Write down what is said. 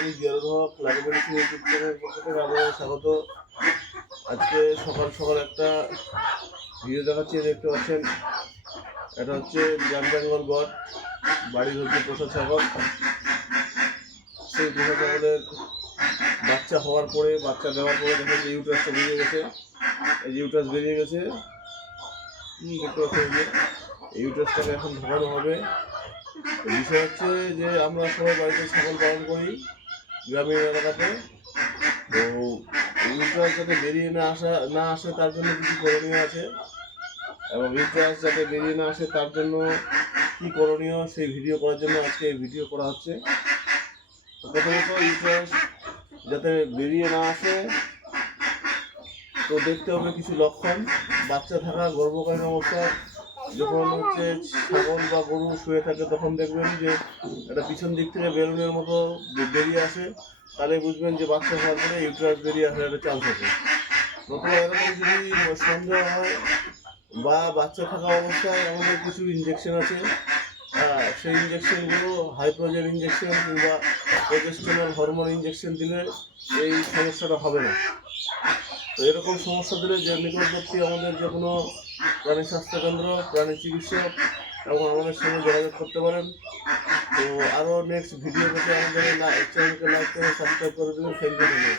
আমি জিয়ারুল হক live medicine YouTube চ্যানেলের পক্ষ থেকে আপনাদের স্বাগত। আজকে সকাল সকাল একটা ভিডিও দেখাচ্ছি, দেখতে পাচ্ছেন। এটা হচ্ছে জ্যাম বেঙ্গল গড, বাড়ির হচ্ছে পোষা ছাগল। সেই পোষা ছাগলের বাচ্চা হওয়ার পরে, বাচ্চা দেওয়ার পরে দেখেন যে ইউট্রাসটা বেরিয়ে গেছে। এই ইউট্রাস বেরিয়ে গেছে, দেখতে পাচ্ছেন যে ইউট্রাসটাকে এখন ঢোকানো হবে। বিষয় হচ্ছে যে আমরা সবাই বাড়িতে ছাগল পালন করি গ্রামীণ এলাকাতে। তো ইউট্রাস যাতে বেরিয়ে না আসে তার জন্য কিছু করণীয় আছে, এবং ইউট্রাস যাতে বেরিয়ে না আসে তার জন্য কী করণীয় সেই ভিডিও করার জন্য আজকে এই ভিডিও করা হচ্ছে। তো প্রথমত ইউট্রাস যাতে বেরিয়ে না আসে তো দেখতে হবে কিছু লক্ষণ। বাচ্চা থাকা গর্ভকালীন অবস্থায় যখন হচ্ছে ছাগল বা গরু শুয়ে থাকে তখন দেখবেন যে একটা পিছন দিক থেকে বেলুনের মতো বেরিয়ে আসে, তাহলে বুঝবেন যে বাচ্চা হওয়ার পরে ইউট্রাস বেরিয়ে আসার একটা চান্স আছে। নতুবা এরকম যদি সন্দেহ হয় বা বাচ্চা থাকা অবস্থায় আমাদের কিছু ইনজেকশন আছে, সেই ইনজেকশনগুলো হাইড্রোজেন ইনজেকশন কিংবা প্রোজেস্টেরন হরমোন ইনজেকশন দিলে এই সমস্যাটা হবে না। তো এরকম সমস্যা দিলে যে নিকটবর্তী আমাদের যে কোনো প্রাণী স্বাস্থ্যকেন্দ্র, প্রাণী চিকিৎসক এবং আমাদের সঙ্গে যোগাযোগ করতে পারেন। তো আরও নেক্সট ভিডিও পেতে আমাদের চ্যানেলকে লাইক করে সাবস্ক্রাইব করে দেবেন। Thank you.